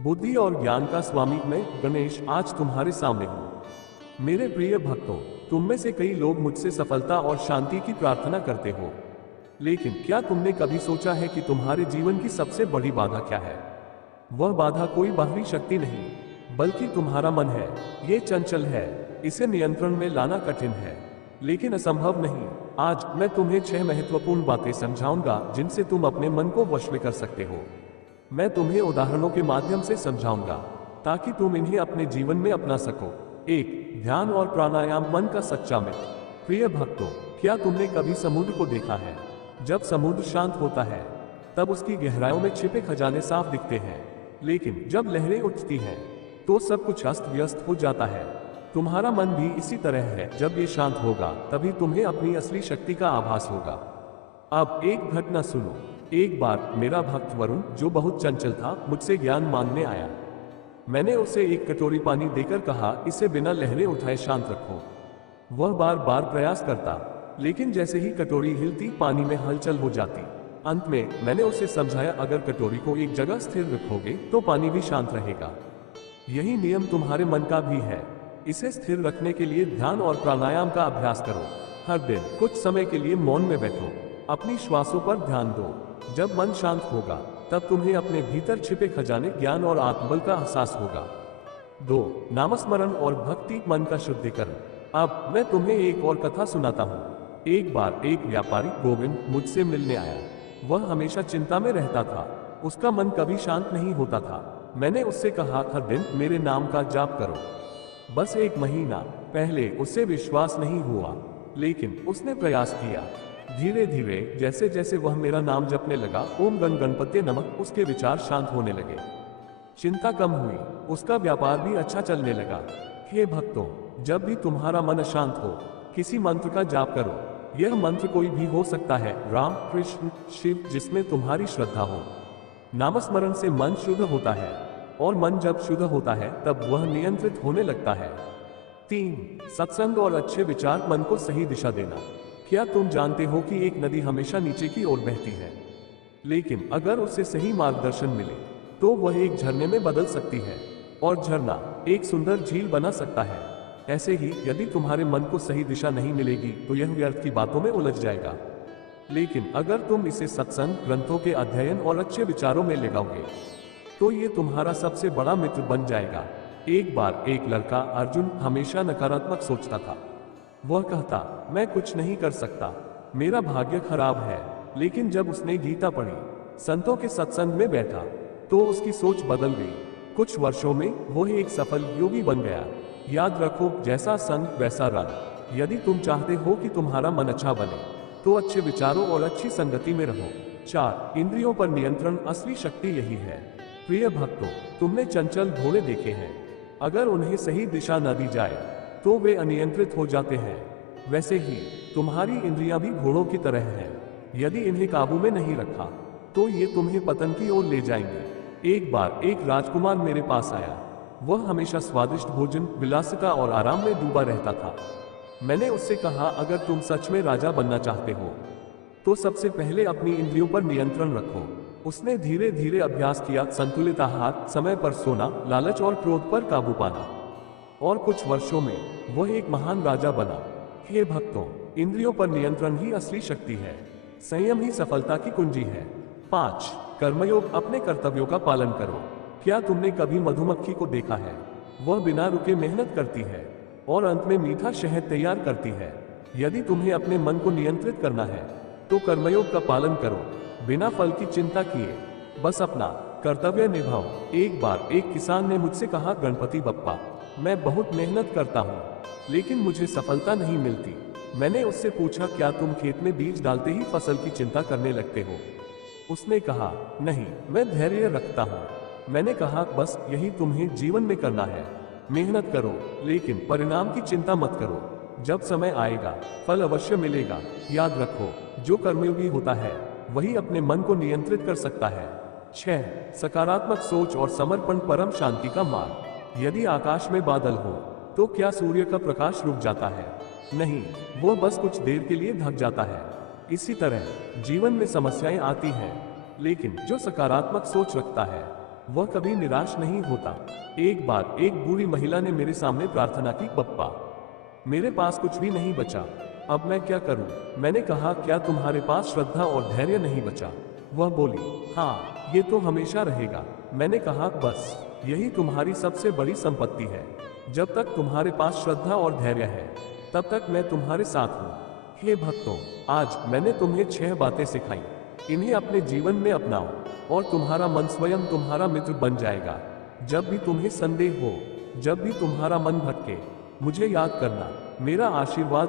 बुद्धि और ज्ञान का स्वामी मैं गणेश आज तुम्हारे सामने हूँ। मेरे प्रिय भक्तों, तुम में से कई लोग मुझसे सफलता और शांति की प्रार्थना करते हो, लेकिन क्या तुमने कभी सोचा है कि तुम्हारे जीवन की सबसे बड़ी बाधा क्या है? वह बाधा कोई बाहरी शक्ति नहीं, बल्कि तुम्हारा मन है। ये चंचल है, इसे नियंत्रण में लाना कठिन है, लेकिन असंभव नहीं। आज मैं तुम्हें 6 महत्वपूर्ण बातें समझाऊंगा जिनसे तुम अपने मन को वश में कर सकते हो। मैं तुम्हें उदाहरणों के माध्यम से समझाऊंगा ताकि तुम इन्हें अपने जीवन में अपना सको। 1. ध्यान और प्राणायाम मन का सच्चा मित्र। प्रिय भक्तों, क्या तुमने कभी समुद्र को देखा है? जब समुद्र शांत होता है तब उसकी गहराइयों में छिपे खजाने साफ दिखते हैं, लेकिन जब लहरें उठती हैं तो सब कुछ अस्त व्यस्त हो जाता है। तुम्हारा मन भी इसी तरह है। जब ये शांत होगा तभी तुम्हें अपनी असली शक्ति का आभास होगा। अब एक घटना सुनो। एक बार मेरा भक्त वरुण, जो बहुत चंचल था, मुझसे ज्ञान मांगने आया। मैंने उसे एक कटोरी पानी देकर कहा, इसे बिना लहरें उठाए शांत रखो। वह बार बार प्रयास करता, लेकिन जैसे ही कटोरी हिलती पानी में हलचल हो जाती। अंत में मैंने उसे समझाया, अगर कटोरी को एक जगह स्थिर रखोगे तो पानी भी शांत रहेगा। यही नियम तुम्हारे मन का भी है। इसे स्थिर रखने के लिए ध्यान और प्राणायाम का अभ्यास करो। हर दिन कुछ समय के लिए मौन में बैठो, अपनी श्वासों पर ध्यान दो। जब मन शांत होगा तब तुम्हें अपने भीतर छिपे खजाने ज्ञान और आत्मबल का एहसास होगा। 2. नामस्मरण और भक्ति मन का शुद्धिकरण। अब मैं तुम्हें एक और कथा सुनाता हूँ। एक बार एक व्यापारी गोविंद मुझसे मिलने आया। वह हमेशा चिंता में रहता था, उसका मन कभी शांत नहीं होता था। मैंने उससे कहा, हर दिन मेरे नाम का जाप करो। बस 1 महीना पहले उसे विश्वास नहीं हुआ, लेकिन उसने प्रयास किया। धीरे धीरे जैसे जैसे वह मेरा नाम जपने लगा, ओम गण गणपति नमः, उसके विचार शांत होने लगे, चिंता कम हुई, उसका व्यापार भी अच्छा चलने लगा। हे भक्तों, जब भी तुम्हारा मन अशांत हो, किसी मंत्र का जाप करो। यह मंत्र कोई भी हो सकता है, राम, कृष्ण, शिव, जिसमें तुम्हारी श्रद्धा हो। नामस्मरण से मन शुद्ध होता है, और मन जब शुद्ध होता है तब वह नियंत्रित होने लगता है। 3. सत्संग और अच्छे विचार मन को सही दिशा देना। क्या तुम जानते हो कि एक नदी हमेशा नीचे की ओर बहती है, लेकिन अगर उसे सही मार्गदर्शन मिले तो वह एक झरने में बदल सकती है, और झरना एक सुंदर झील बना सकता है। ऐसे ही यदि तुम्हारे मन को सही दिशा नहीं मिलेगी तो यह व्यर्थ की बातों में उलझ जाएगा, लेकिन अगर तुम इसे सत्संग, ग्रंथों के अध्ययन और अच्छे विचारों में लगाओगे तो ये तुम्हारा सबसे बड़ा मित्र बन जाएगा। एक बार एक लड़का अर्जुन हमेशा नकारात्मक सोचता था। वह कहता, मैं कुछ नहीं कर सकता, मेरा भाग्य खराब है। लेकिन जब उसने गीता पढ़ी, संतों के सत्संग में बैठा, तो उसकी सोच बदल गई। कुछ वर्षों में वह एक सफल योगी बन गया। याद रखो, जैसा संग वैसा रंग। यदि तुम चाहते हो कि तुम्हारा मन अच्छा बने तो अच्छे विचारों और अच्छी संगति में रहो। 4. इंद्रियों पर नियंत्रण, असली शक्ति यही है। प्रिय भक्तों, तुमने चंचल घोड़े देखे हैं, अगर उन्हें सही दिशा न दी जाए तो वे अनियंत्रित हो जाते हैं। वैसे ही तुम्हारी इंद्रियां भी घोड़ों की तरह हैं, यदि इन्हें काबू में नहीं रखा तो ये तुम्हें पतन की ओर ले जाएंगे। एक बार एक राजकुमार मेरे पास आया। वह हमेशा स्वादिष्ट भोजन, विलासिता और आराम में डूबा रहता था। मैंने उससे कहा, अगर तुम सच में राजा बनना चाहते हो तो सबसे पहले अपनी इंद्रियों पर नियंत्रण रखो। उसने धीरे धीरे अभ्यास किया, संतुलित आहार, समय पर सोना, लालच और क्रोध पर काबू पाना, और कुछ वर्षों में वह एक महान राजा बना। हे भक्तों, इंद्रियों पर नियंत्रण ही असली शक्ति है। संयम ही सफलता की कुंजी है। 5. कर्मयोग, अपने कर्तव्यों का पालन करो। क्या तुमने कभी मधुमक्खी को देखा है? वह बिना रुके मेहनत करती है और अंत में मीठा शहद तैयार करती है। यदि तुम्हें अपने मन को नियंत्रित करना है तो कर्मयोग का पालन करो, बिना फल की चिंता किए, बस अपना कर्तव्य निभाओ। एक बार एक किसान ने मुझसे कहा, गणपति बप्पा, मैं बहुत मेहनत करता हूँ लेकिन मुझे सफलता नहीं मिलती। मैंने उससे पूछा, क्या तुम खेत में बीज डालते ही फसल की चिंता करने लगते हो? उसने कहा, नहीं, मैं धैर्य रखता हूँ। मैंने कहा, बस यही तुम्हें जीवन में करना है। मेहनत करो लेकिन परिणाम की चिंता मत करो। जब समय आएगा फल अवश्य मिलेगा। याद रखो, जो कर्मयोगी होता है वही अपने मन को नियंत्रित कर सकता है। 6. सकारात्मक सोच और समर्पण, परम शांति का मार्ग। यदि आकाश में बादल हो तो क्या सूर्य का प्रकाश रुक जाता है? नहीं, वो बस कुछ देर के लिए ढक जाता है। इसी तरह जीवन में समस्याएं आती हैं, लेकिन जो सकारात्मक सोच रखता है वह कभी निराश नहीं होता। एक बार एक बूढ़ी महिला ने मेरे सामने प्रार्थना की, बप्पा मेरे पास कुछ भी नहीं बचा, अब मैं क्या करूं? मैंने कहा, क्या तुम्हारे पास श्रद्धा और धैर्य नहीं बचा? वह बोली, हाँ, ये तो हमेशा रहेगा। मैंने कहा, बस यही तुम्हारी सबसे बड़ी संपत्ति है। जब तक तुम्हारे पास श्रद्धा और धैर्य है, तब तक मैं तुम्हारे साथ हूँ। हे भक्तों, आज मैंने तुम्हें 6 बातें सिखाई। इन्हें अपने जीवन में अपनाओ और तुम्हारा मन स्वयं तुम्हारा मित्र बन जाएगा। जब भी तुम्हें संदेह हो, जब भी तुम्हारा मन भटके, मुझे याद करना। मेरा आशीर्वाद